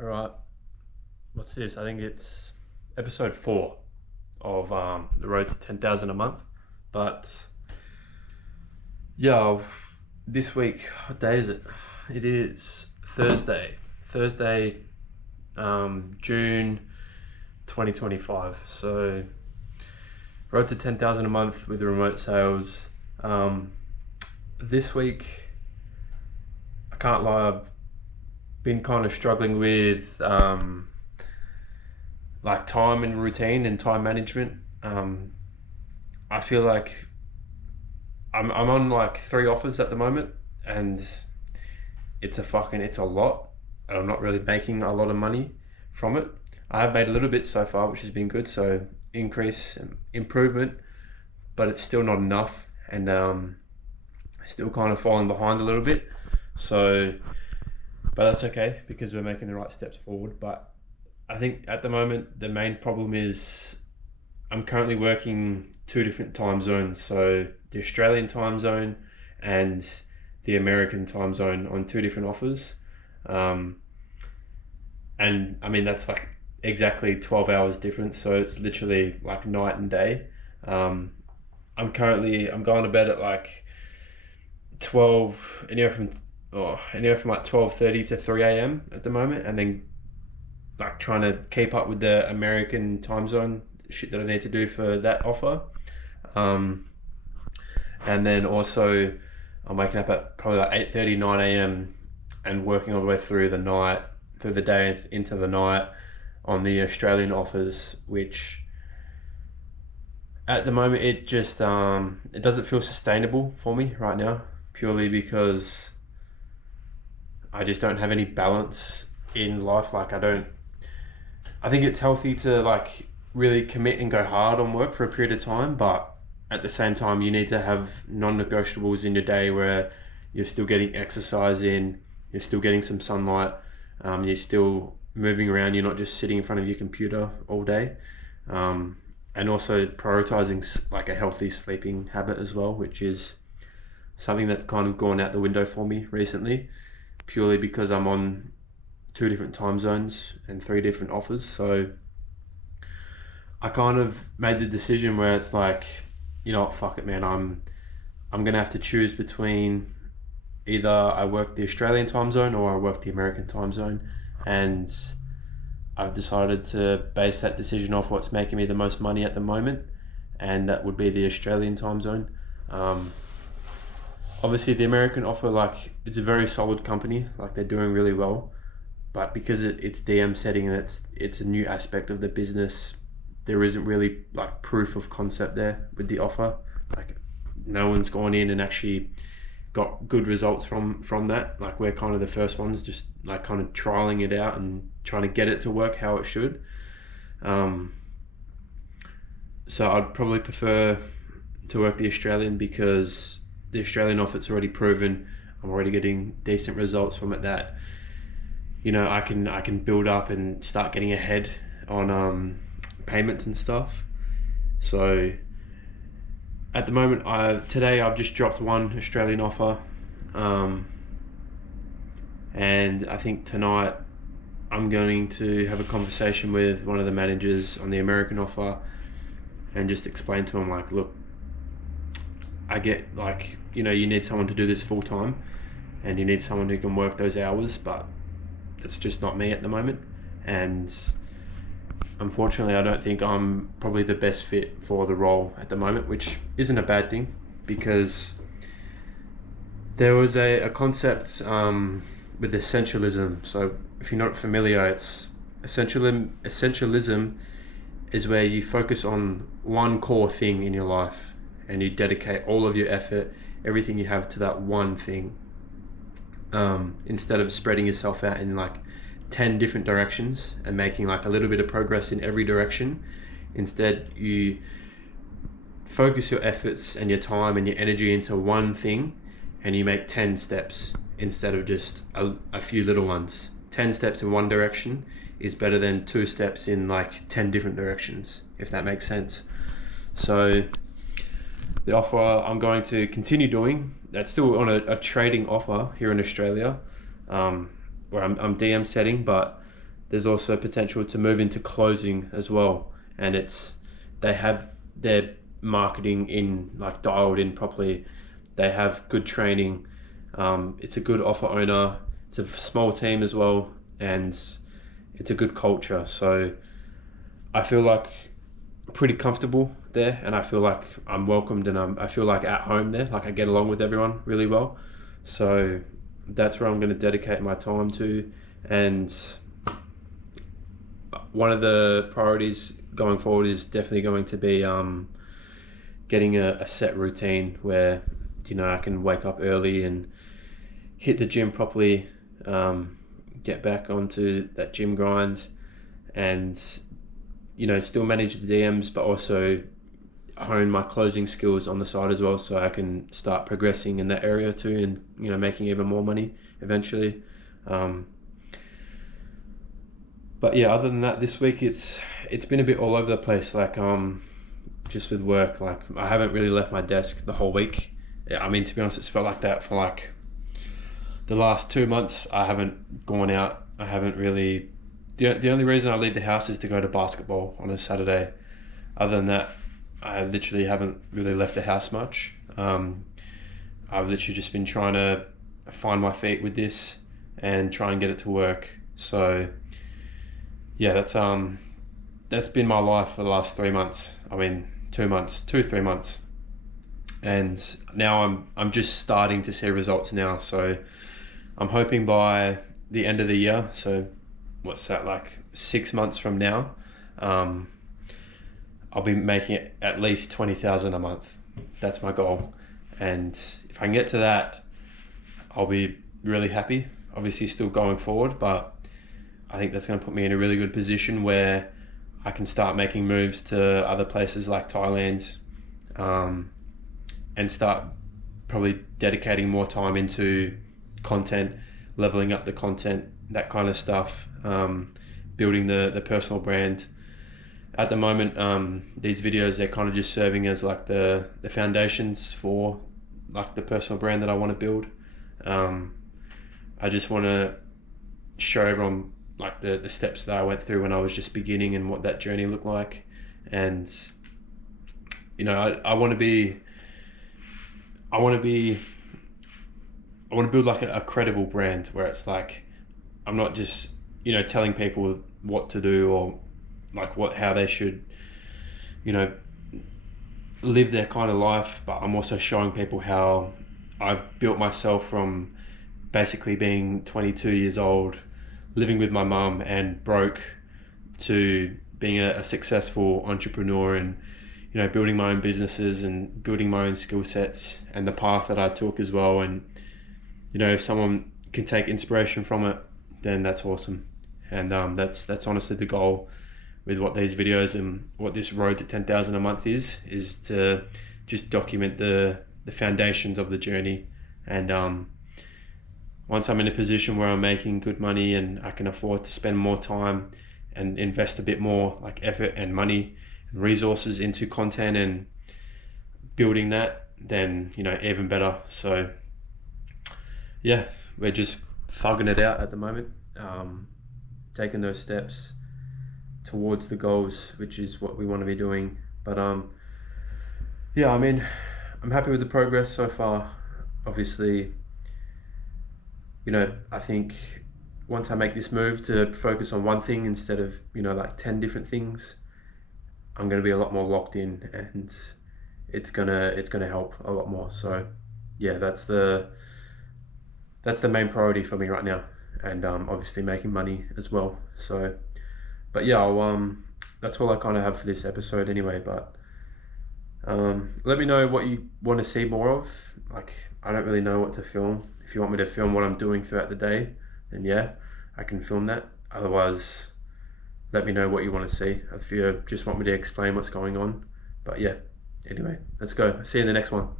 All right, what's this? I think it's episode 4 of the road to 10,000 a month. But yeah, this week, what day is it? It is Thursday. Thursday, June 2025. So, road to 10,000 a month with remote sales. This week, I can't lie, I've been kind of struggling with like time and routine and time management. I feel like I'm on like 3 offers at the moment, and it's a lot, and I'm not really making a lot of money from it. I have made a little bit so far, which has been good. So increase and improvement, but it's still not enough, and still kind of falling behind a little bit. So, but that's okay because we're making the right steps forward. But I think at the moment the main problem is I'm currently working 2 different time zones. So the Australian time zone and the American time zone on 2 different offers. Um, and I mean, that's like exactly 12 hours difference. So it's literally like night and day. Um, I'm going to bed at like 12, anywhere from like 12:30 to 3 a.m. at the moment, and then like trying to keep up with the American time zone shit that I need to do for that offer. Um, and then also I'm waking up at probably like 8:30, 9 a.m. and working all the way through the night, through the day into the night on the Australian offers, which at the moment it just it doesn't feel sustainable for me right now, purely because I just don't have any balance in life. Like I think it's healthy to like really commit and go hard on work for a period of time, but at the same time you need to have non-negotiables in your day where you're still getting exercise in, you're still getting some sunlight, you're still moving around, you're not just sitting in front of your computer all day. And also prioritizing like a healthy sleeping habit as well, which is something that's kind of gone out the window for me recently, purely because I'm on 2 different time zones and 3 different offers. So I kind of made the decision where it's like, you know what, fuck it, man. I'm gonna have to choose between either I work the Australian time zone or I work the American time zone, and I've decided to base that decision off what's making me the most money at the moment, and that would be the Australian time zone. Obviously, the American offer, like, it's a very solid company, like they're doing really well, but because it's DM setting and it's a new aspect of the business, there isn't really like proof of concept there with the offer. Like, no one's gone in and actually got good results from that. Like, we're kind of the first ones, just like kind of trialing it out and trying to get it to work how it should. So I'd probably prefer to work the Australian because the Australian offer's already proven. I'm already getting decent results from it that, you know, I can build up and start getting ahead on payments and stuff. So at the moment, today I've just dropped 1 Australian offer, and I think tonight I'm going to have a conversation with one of the managers on the American offer and just explain to him, like, look, I get, like, you know, you need someone to do this full time and you need someone who can work those hours, but it's just not me at the moment. And unfortunately, I don't think I'm probably the best fit for the role at the moment, which isn't a bad thing, because there was a concept with essentialism. So if you're not familiar, it's essentialism is where you focus on one core thing in your life and you dedicate all of your effort, everything you have, to that one thing, instead of spreading yourself out in like 10 different directions and making like a little bit of progress in every direction. Instead, you focus your efforts and your time and your energy into one thing, and you make 10 steps instead of just a few little ones. 10 steps in one direction is better than 2 steps in like 10 different directions, if that makes sense. So the offer I'm going to continue doing, that's still on a trading offer here in Australia, where I'm DM setting, but there's also potential to move into closing as well, and they have their marketing in like dialed in properly. They have good training. It's a good offer owner. It's a small team as well, and it's a good culture. So I feel like pretty comfortable there, and I feel like I'm welcomed, and I feel like at home there. Like I get along with everyone really well. So that's where I'm going to dedicate my time to. And one of the priorities going forward is definitely going to be getting a set routine where, you know, I can wake up early and hit the gym properly, get back onto that gym grind, and, you know, still manage the DMs, but also hone my closing skills on the side as well, so I can start progressing in that area too, and, you know, making even more money eventually. But yeah, other than that, this week it's been a bit all over the place. Like just with work, like I haven't really left my desk the whole week. Yeah, I mean, to be honest, it's felt like that for like the last 2 months. I haven't gone out. I haven't really. The only reason I leave the house is to go to basketball on a Saturday. Other than that, I literally haven't really left the house much. I've literally just been trying to find my feet with this and try and get it to work. So yeah, that's been my life for the last 3 months. I mean, 2 months, 3 months, and now I'm just starting to see results now. So I'm hoping by the end of the year, so what's that, like 6 months from now, I'll be making it at least 20,000 a month. That's my goal, and if I can get to that, I'll be really happy. Obviously, still going forward, but I think that's going to put me in a really good position where I can start making moves to other places like Thailand, and start probably dedicating more time into content, leveling up the content, that kind of stuff, building the personal brand. At the moment, these videos, they're kind of just serving as like the foundations for like the personal brand that I want to build. I just want to show everyone like the steps that I went through when I was just beginning and what that journey looked like. And, you know, I want to build like a credible brand where it's like, I'm not just, you know, telling people what to do or like how they should, you know, live their kind of life, but I'm also showing people how I've built myself from basically being 22 years old, living with my mum and broke, to being a successful entrepreneur, and, you know, building my own businesses and building my own skill sets, and the path that I took as well. And, you know, if someone can take inspiration from it, then that's awesome. And that's honestly the goal with what these videos and what this road to 10,000 a month is to just document the foundations of the journey. And once I'm in a position where I'm making good money and I can afford to spend more time and invest a bit more like effort and money and resources into content and building that, then, you know, even better. So yeah, we're just thugging it out at the moment, taking those steps towards the goals, which is what we want to be doing. But yeah, I mean, I'm happy with the progress so far. Obviously, you know, I think once I make this move to focus on one thing instead of, you know, like 10 different things, I'm going to be a lot more locked in, and it's gonna help a lot more. So yeah, that's the main priority for me right now, and obviously making money as well. So, but yeah, that's all I kind of have for this episode anyway. But let me know what you want to see more of. Like, I don't really know what to film. If you want me to film what I'm doing throughout the day, then yeah, I can film that. Otherwise, let me know what you want to see. If you just want me to explain what's going on. But yeah, anyway, let's go. See you in the next one.